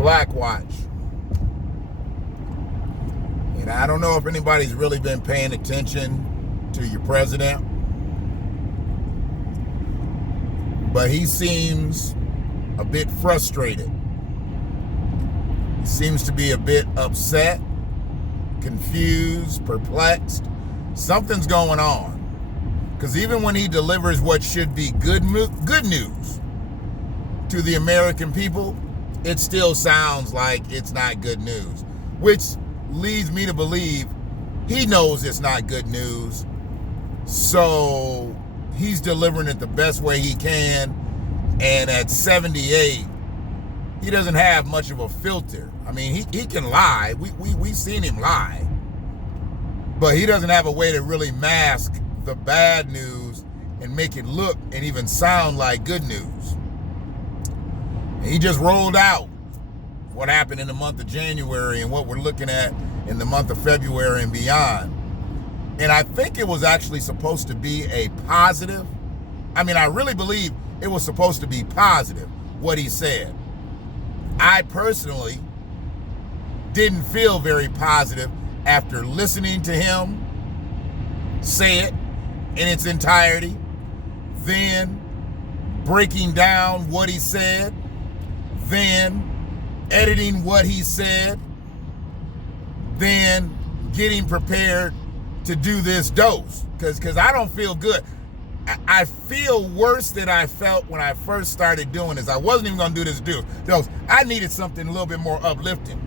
Black Watch. And I don't know if anybody's really been paying attention to your president, but he seems a bit frustrated. He seems to be a bit upset, confused, perplexed. Something's going on. Because even when he delivers what should be good news to the American people, it still sounds like it's not good news, which leads me to believe he knows it's not good news, so he's delivering it the best way he can. And at 78, he doesn't have much of a filter. I mean, he can lie. We've seen him lie, but he doesn't have a way to really mask the bad news and make it look and even sound like good news. He just rolled out what happened in the month of January and what we're looking at in the month of February and beyond. And I think it was actually supposed to be a positive. I mean, I really believe it was supposed to be positive, what he said. I personally didn't feel very positive after listening to him say it in its entirety, then breaking down what he said, then editing what he said, then getting prepared to do this dose. Because I don't feel good. I feel worse than I felt when I first started doing this. I wasn't even going to do this dose. I needed something a little bit more uplifting.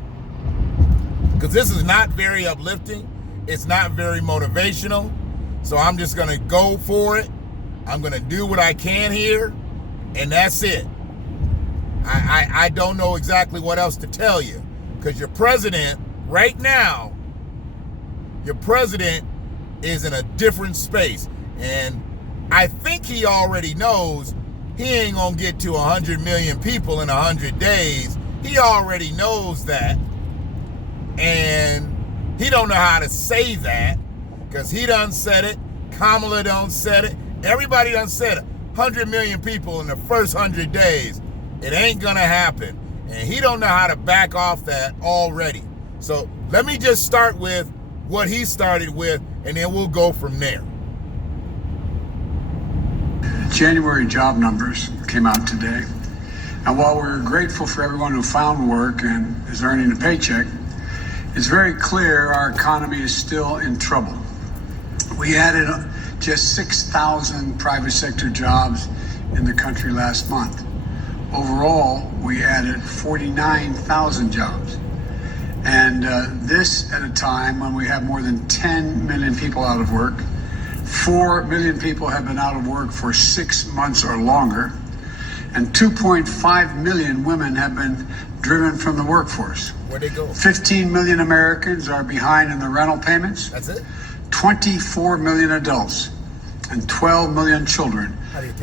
Because this is not very uplifting. It's not very motivational. So I'm just going to go for it. I'm going to do what I can here. And that's it. I don't know exactly what else to tell you. Because your president, right now, your president is in a different space. And I think he already knows he ain't going to get to 100 million people in 100 days. He already knows that. And he don't know how to say that. Because he done said it. Kamala done said it. Everybody done said it. 100 million people in the first 100 days. It ain't gonna happen. And he don't know how to back off that already. So let me just start with what he started with, and then we'll go from there. January job numbers came out today. And while we're grateful for everyone who found work and is earning a paycheck, it's very clear our economy is still in trouble. We added just 6,000 private sector jobs in the country last month. Overall, we added 49,000 jobs. And this at a time when we have more than 10 million people out of work. 4 million people have been out of work for 6 months or longer. And 2.5 million women have been driven from the workforce. Where'd they go? 15 million Americans are behind in the rental payments. That's it? 24 million adults and 12 million children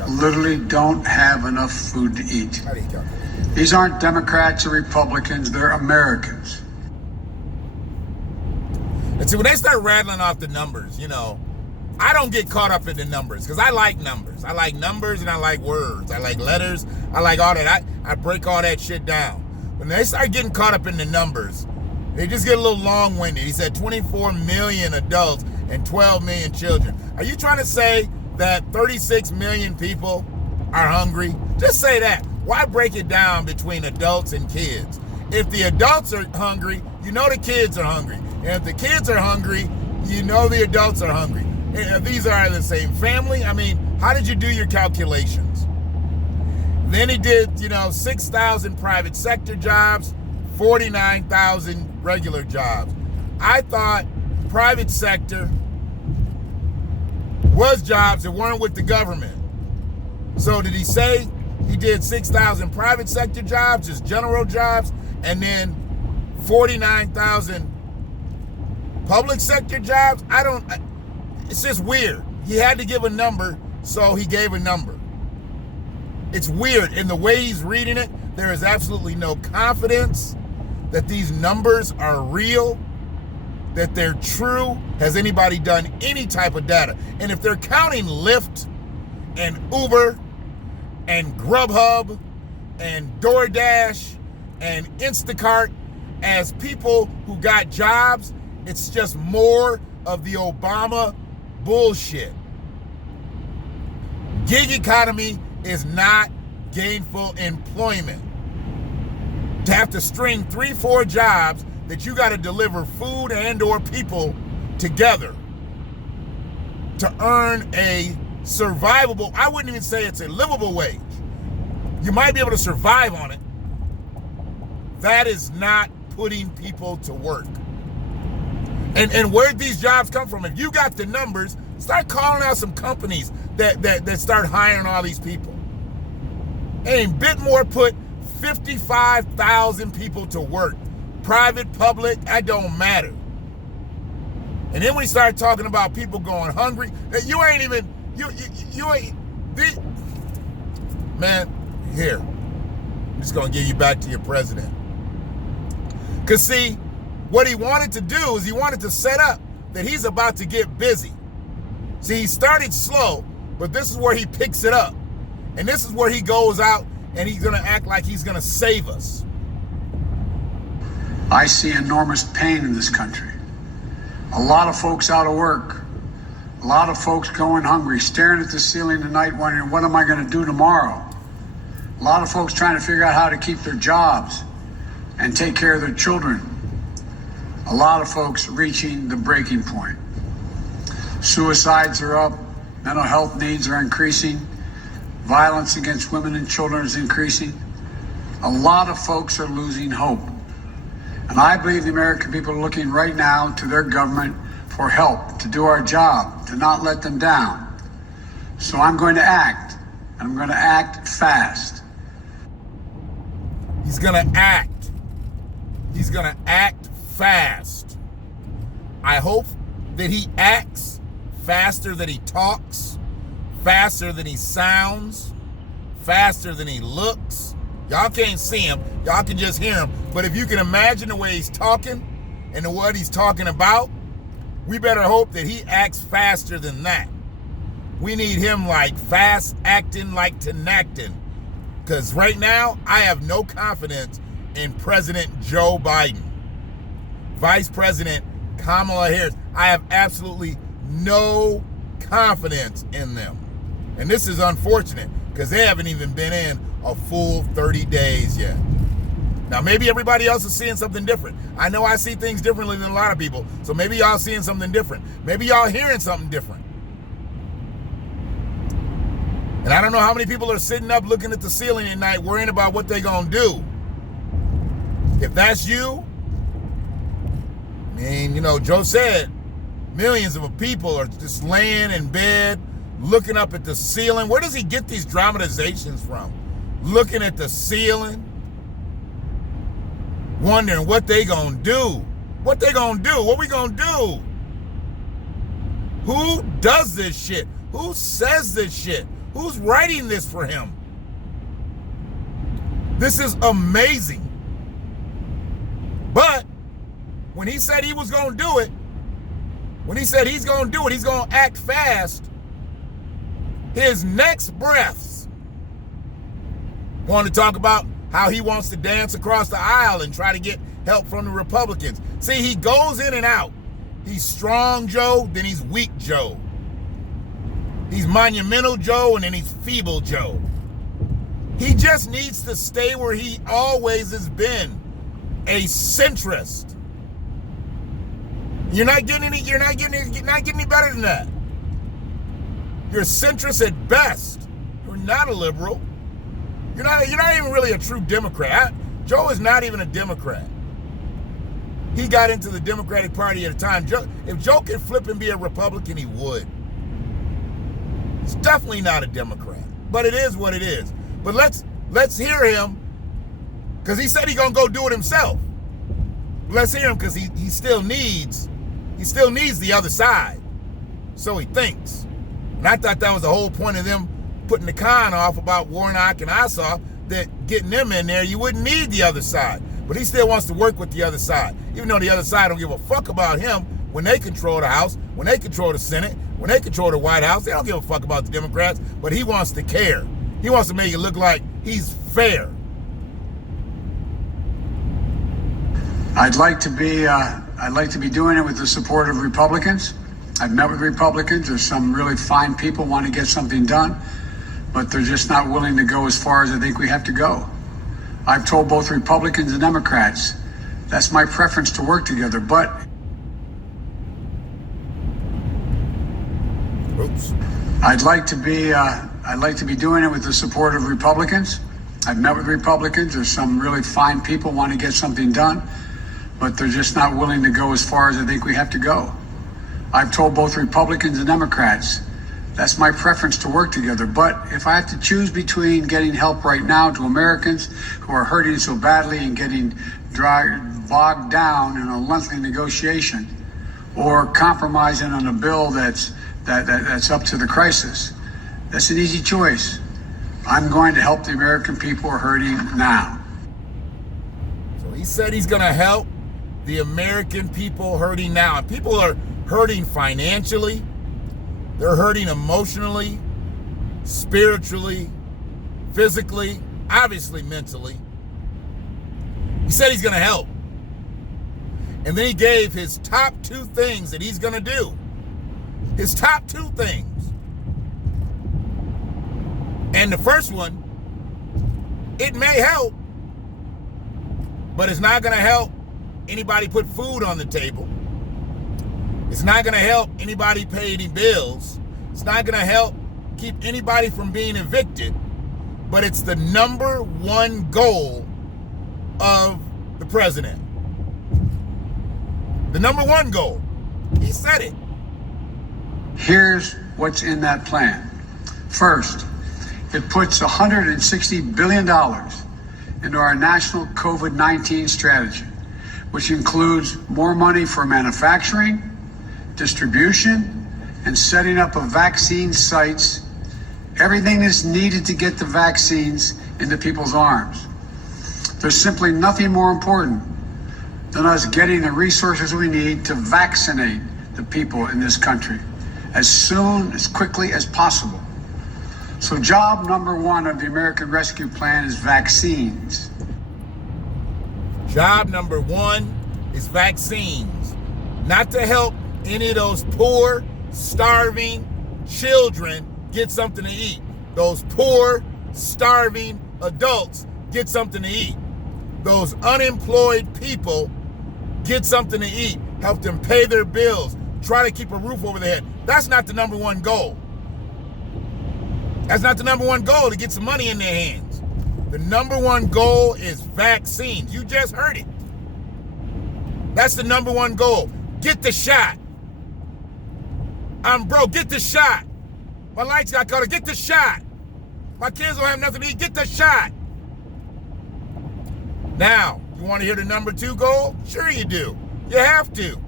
literally don't have enough food to eat. How do you calculate? These aren't Democrats or Republicans, they're Americans. And see, when they start rattling off the numbers, you know, I don't get caught up in the numbers because I like numbers. I like numbers and I like words. I like letters. I like all that. I break all that shit down. When they start getting caught up in the numbers, they just get a little long-winded. He said 24 million adults and 12 million children. Are you trying to say that 36 million people are hungry? Just say that. Why break it down between adults and kids? If the adults are hungry, you know the kids are hungry. And if the kids are hungry, you know the adults are hungry. And if these are the same family, I mean, how did you do your calculations? Then he did, 6,000 private sector jobs, 49,000 regular jobs. I thought private sector was jobs that weren't with the government. So did he say he did 6,000 private sector jobs, just general jobs, and then 49,000 public sector jobs? It's just weird. He had to give a number, so he gave a number. It's weird. In the way he's reading it, there is absolutely no confidence that these numbers are real, that they're true. Has anybody done any type of data? And if they're counting Lyft and Uber and Grubhub and DoorDash and Instacart as people who got jobs. It's just more of the Obama bullshit. Gig economy is not gainful employment. To have to string 3-4 jobs that you got to deliver food and or people together to earn a survivable, I wouldn't even say it's a livable wage. You might be able to survive on it. That is not putting people to work. And where'd these jobs come from? If you got the numbers, start calling out some companies that start hiring all these people. And Bitmore put 55,000 people to work. Private, public, that don't matter. And then we start talking about people going hungry. You ain't even, you ain't, man, here. I'm just going to give you back to your president. Because see, what he wanted to do is he wanted to set up that he's about to get busy. See, he started slow, but this is where he picks it up. And this is where he goes out and he's going to act like he's going to save us. I see enormous pain in this country. A lot of folks out of work. A lot of folks going hungry, staring at the ceiling at night wondering, what am I going to do tomorrow? A lot of folks trying to figure out how to keep their jobs and take care of their children. A lot of folks reaching the breaking point. Suicides are up. Mental health needs are increasing. Violence against women and children is increasing. A lot of folks are losing hope. And I believe the American people are looking right now to their government for help, to do our job, to not let them down. So I'm going to act, and I'm going to act fast. He's going to act. He's going to act fast. I hope that he acts faster than he talks, faster than he sounds, faster than he looks. Y'all can't see him. Y'all can just hear him. But if you can imagine the way he's talking and what he's talking about, we better hope that he acts faster than that. We need him like fast acting like tenactin. Because right now, I have no confidence in President Joe Biden. Vice President Kamala Harris, I have absolutely no confidence in them. And this is unfortunate because they haven't even been in a full 30 days yet. Now, maybe everybody else is seeing something different. I know I see things differently than a lot of people, so maybe y'all seeing something different. Maybe y'all hearing something different. And I don't know how many people are sitting up looking at the ceiling at night worrying about what they're going to do. If that's you, I mean, you know, Joe said millions of people are just laying in bed, looking up at the ceiling. Where does he get these dramatizations from? Looking at the ceiling, wondering what they gonna do. What they gonna do? What we gonna do? Who does this shit? Who says this shit? Who's writing this for him? This is amazing. But when he said he was gonna do it, when he said he's gonna do it, he's gonna act fast, his next breaths want to talk about how he wants to dance across the aisle and try to get help from the Republicans. See, he goes in and out. He's strong Joe, then he's weak Joe. He's monumental Joe, and then he's feeble Joe. He just needs to stay where he always has been, a centrist. You're not getting any better than that. You're a centrist at best. You're not a liberal. You're not even really a true Democrat. Joe is not even a Democrat. He got into the Democratic Party at a time. If Joe could flip and be a Republican, he would. He's definitely not a Democrat. But it is what it is. But let's hear him, because he said he's gonna go do it himself. Let's hear him, because he still needs the other side. So he thinks. And I thought that was the whole point of them putting the con off about Warnock and Ossoff, that getting them in there, you wouldn't need the other side. But he still wants to work with the other side, even though the other side don't give a fuck about him when they control the House, when they control the Senate, when they control the White House. They don't give a fuck about the Democrats, but he wants to care. He wants to make it look like he's fair. I'd like to be doing it with the support of Republicans. I've met with Republicans. There's some really fine people want to get something done, but they're just not willing to go as far as I think we have to go. I've told both Republicans and Democrats that's my preference to work together, but I'd like to be doing it with the support of Republicans. I've met with Republicans. There's some really fine people want to get something done, but they're just not willing to go as far as I think we have to go. I've told both Republicans and Democrats that's my preference to work together. But if I have to choose between getting help right now to Americans who are hurting so badly and getting bogged down in a lengthy negotiation, or compromising on a bill that's up to the crisis, that's an easy choice. I'm going to help the American people who are hurting now. So he said he's going to help the American people hurting now. And people are hurting financially. They're hurting emotionally, spiritually, physically, obviously mentally. He said he's going to help. And then he gave his top 2 things that he's going to do. His top 2 things. And the first one, it may help, but it's not going to help anybody put food on the table. It's not going to help anybody pay any bills. It's not going to help keep anybody from being evicted. But it's the number 1 goal of the president. The number 1 goal. He said it. Here's what's in that plan. First, it puts $160 billion into our national COVID-19 strategy, which includes more money for manufacturing, distribution, and setting up of vaccine sites, everything that's needed to get the vaccines into people's arms. There's simply nothing more important than us getting the resources we need to vaccinate the people in this country as soon, as quickly as possible. So job number 1 of the American Rescue Plan is vaccines. Job number 1 is vaccines. Not to help any of those poor, starving children get something to eat. Those poor, starving adults get something to eat. Those unemployed people get something to eat. Help them pay their bills. Try to keep a roof over their head. That's not the number 1 goal. That's not the number 1 goal, to get some money in their hands. The number 1 goal is vaccines. You just heard it. That's the number 1 goal. Get the shot. I'm broke. Get the shot. My lights got cut off. Get the shot. My kids don't have nothing to eat. Get the shot. Now, you want to hear the number 2 goal? Sure you do. You have to.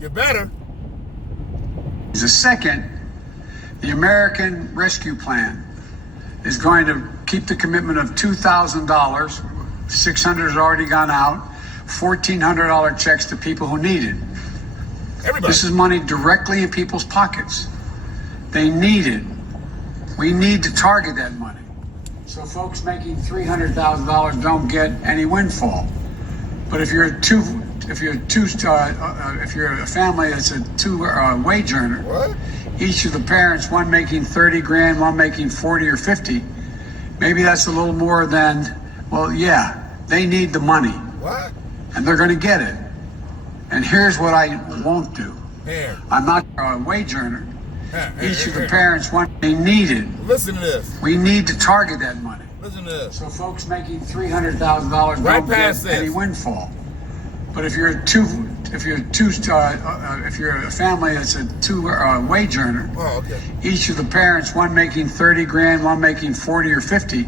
You better. The second, the American Rescue Plan is going to keep the commitment of $2,000. $600 has already gone out. $1,400 checks to people who need it. Everybody. This is money directly in people's pockets. They need it. We need to target that money, so folks making $300,000 don't get any windfall. But if you're a family that's a 2 wage earner, What? each of the parents, one making 30 grand, one making 40 or 50, maybe that's a little more than, well, yeah, they need the money. What? And they're going to get it. And here's what I won't do. Here. I'm not a wage earner. Here, Each of the here. parents, they need it. Listen to this. We need to target that money. Listen to this. So folks making $300,000 Right don't past get any this. windfall. But if you're a family that's a 2 wage earner, Oh, okay. each of the parents, one making 30 grand, one making 40 or 50,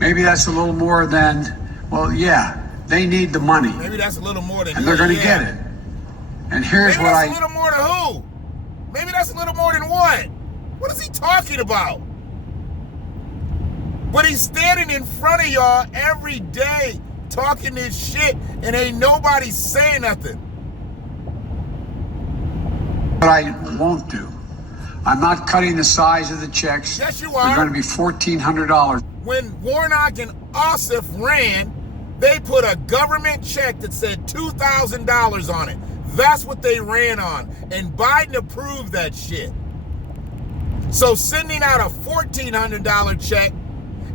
maybe that's a little more than, well, yeah, they need the money. Maybe that's a little more than And they're going to get it. And here's Maybe what that's a little more than who? Maybe that's a little more than what? What is he talking about? But he's standing in front of y'all every day talking this shit and ain't nobody saying nothing. What I won't do. I'm not cutting the size of the checks. Yes, you They're are. going to be $1,400. When Warnock and Ossoff ran, They put a government check that said $2,000 on it. That's what they ran on. And Biden approved that shit. So sending out a $1,400 check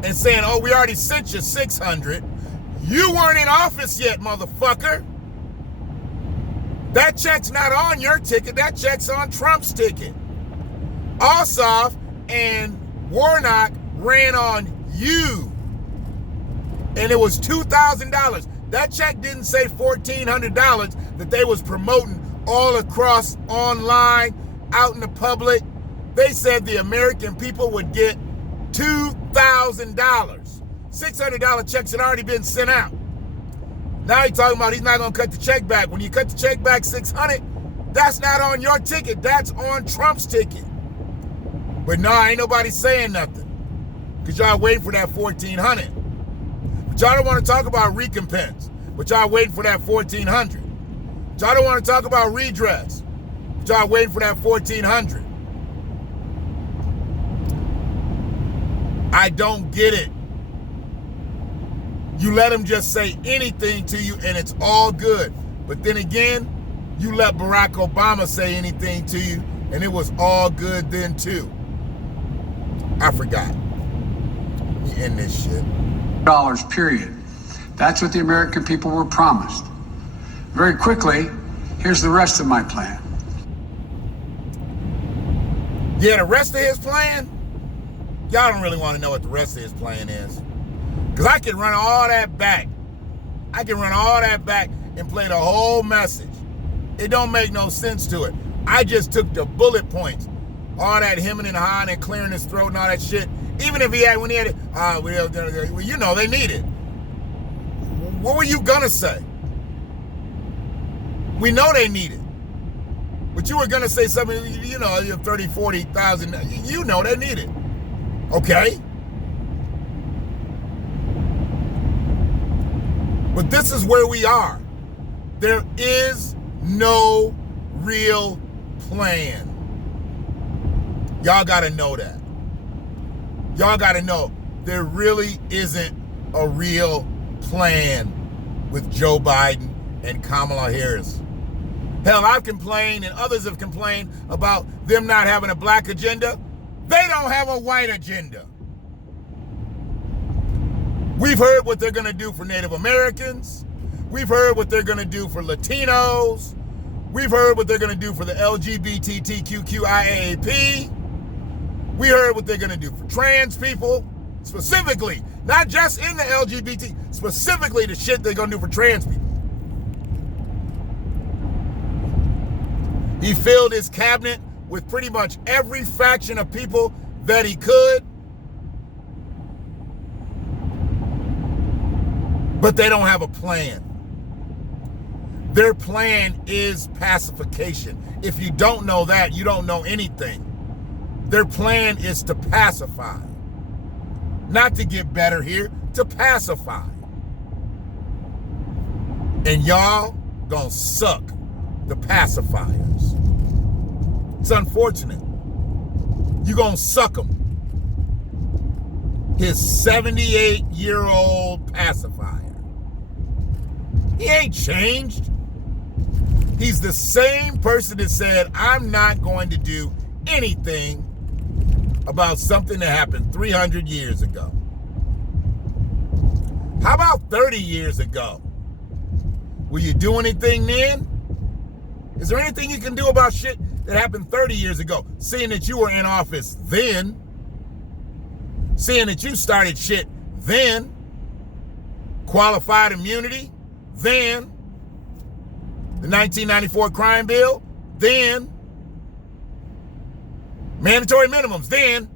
and saying, oh, we already sent you $600. You weren't in office yet, motherfucker. That check's not on your ticket. That check's on Trump's ticket. Ossoff and Warnock ran on you. And it was $2,000. That check didn't say $1,400 that they was promoting all across online, out in the public. They said the American people would get $2,000. $600 checks had already been sent out. Now he's talking about he's not going to cut the check back. When you cut the check back $600, that's not on your ticket. That's on Trump's ticket. But no, ain't nobody saying nothing. Because y'all waiting for that $1,400. But y'all don't want to talk about recompense. But y'all waiting for that $1,400. Y'all don't want to talk about redress. But y'all waiting for that $1,400. I don't get it. You let them just say anything to you and it's all good. But then again, you let Barack Obama say anything to you and it was all good then too. I forgot. Let me end this shit. Dollars, period. That's what the American people were promised. Very quickly, here's the rest of my plan. Yeah, the rest of his plan? Y'all don't really want to know what the rest of his plan is. Because I can run all that back. I can run all that back and play the whole message. It don't make no sense to it. I just took the bullet points. All that hemming and hawing and clearing his throat and all that shit. Even if he had, when he had it, well, you know, they need it. What were you gonna say? We know they need it. But you were gonna say something, you know, 30, 40,000, you know they need it. Okay? But this is where we are. There is no real plan. Y'all gotta know that. Y'all gotta know there really isn't a real plan with Joe Biden and Kamala Harris. Hell, I've complained and others have complained about them not having a black agenda. They don't have a white agenda. We've heard what they're gonna do for Native Americans. We've heard what they're gonna do for Latinos. We've heard what they're gonna do for the LGBTQIAP. We heard what they're gonna do for trans people, specifically, not just in the LGBT, specifically the shit they're gonna do for trans people. He filled his cabinet with pretty much every faction of people that he could. But they don't have a plan. Their plan is pacification. If you don't know that, you don't know anything. Their plan is to pacify. Not to get better here, to pacify. And y'all gonna suck the pacifiers. It's unfortunate. You gonna suck them. His 78-year-old pacifier. He ain't changed. He's the same person that said, I'm not going to do anything about something that happened 300 years ago. How about 30 years ago? Will you do anything then? Is there anything you can do about shit that happened 30 years ago? Seeing that you were in office then, seeing that you started shit then, qualified immunity then, the 1994 crime bill then, mandatory minimums then.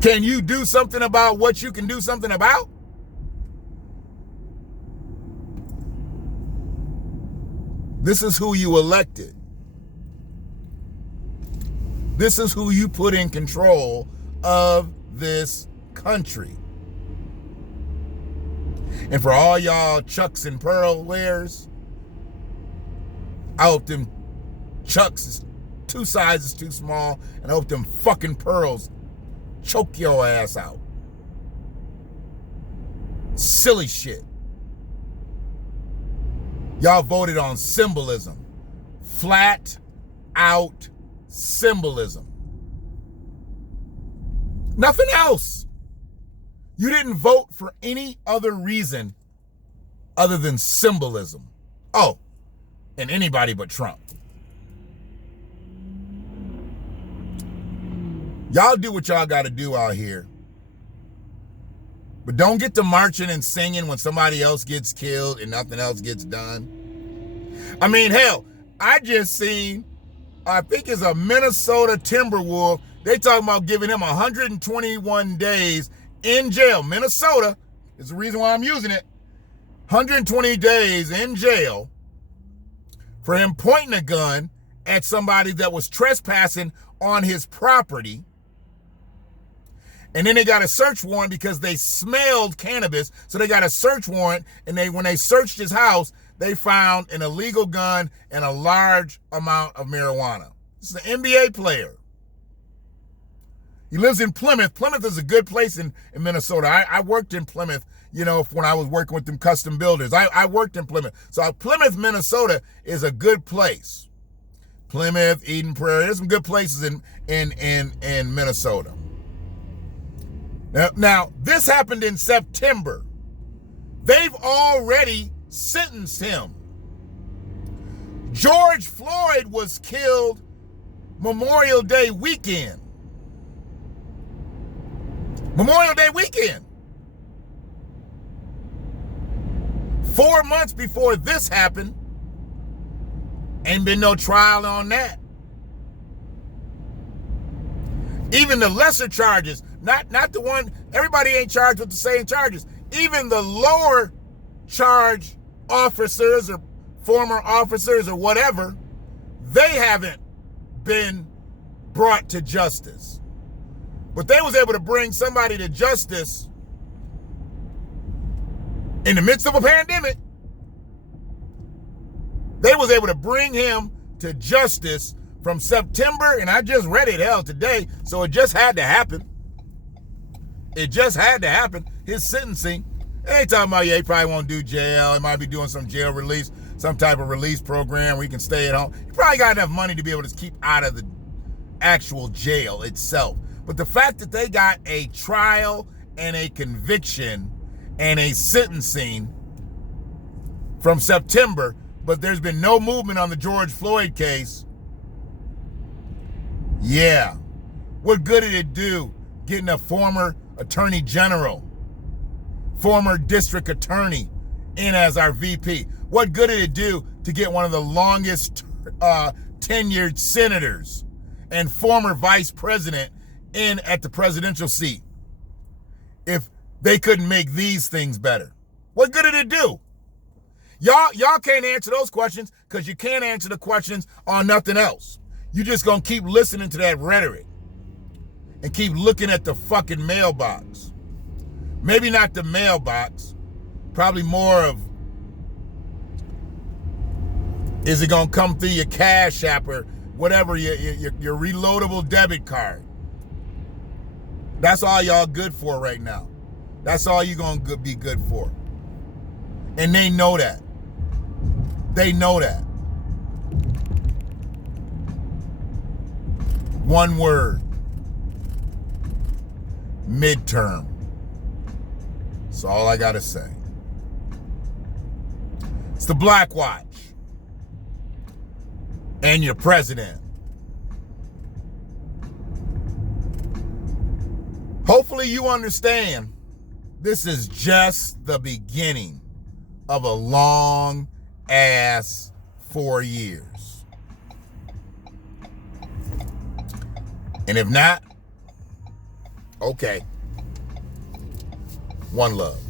Can you do something about what you can do something about? This is who you elected. This is who you put in control of this country. And for all y'all Chucks and Pearl wearers, I hope them Chucks is 2 sizes too small, and I hope them fucking pearls choke your ass out. Silly shit. Y'all voted on symbolism. Flat out symbolism. Nothing else. You didn't vote for any other reason other than symbolism. Oh, and anybody but Trump. Y'all do what y'all got to do out here. But don't get to marching and singing when somebody else gets killed and nothing else gets done. I mean, hell, I just seen, I think it's a Minnesota Timberwolf. They talking about giving him 121 days in jail. Minnesota is the reason why I'm using it. 120 days in jail for him pointing a gun at somebody that was trespassing on his property. And then they got a search warrant because they smelled cannabis. So they got a search warrant, and when they searched his house, they found an illegal gun and a large amount of marijuana. This is an NBA player. He lives in Plymouth. Plymouth is a good place in Minnesota. I worked in Plymouth, when I was working with them custom builders. I worked in Plymouth. So Plymouth, Minnesota is a good place. Plymouth, Eden Prairie, there's some good places in Minnesota. Now, this happened in September. They've already sentenced him. George Floyd was killed Memorial Day weekend. Memorial Day weekend. 4 months before this happened, ain't been no trial on that. Even the lesser charges, not the one, everybody ain't charged with the same charges. Even the lower charge officers or former officers or whatever, they haven't been brought to justice. But they was able to bring somebody to justice in the midst of a pandemic. They was able to bring him to justice from September, and I just read it, today, so it just had to happen. It just had to happen. His sentencing, they ain't talking about, he probably won't do jail. He might be doing some jail release, some type of release program where he can stay at home. He probably got enough money to be able to keep out of the actual jail itself. But the fact that they got a trial and a conviction and a sentencing from September, but there's been no movement on the George Floyd case. Yeah. What good did it do getting a former attorney general, former district attorney in as our VP? What good did it do to get one of the longest tenured senators and former vice president in at the presidential seat if they couldn't make these things better? What good did it do? Y'all can't answer those questions because you can't answer the questions on nothing else. You just gonna keep listening to that rhetoric and keep looking at the fucking mailbox. Maybe not the mailbox, probably more of, is it gonna come through your Cash App or whatever, your reloadable debit card? That's all y'all good for right now. That's all you gonna be good for. And they know that. They know that. One word. Midterm. That's all I gotta say. It's the Black Watch. And your president. Hopefully you understand this is just the beginning of a long ass 4 years. And if not, okay. One love.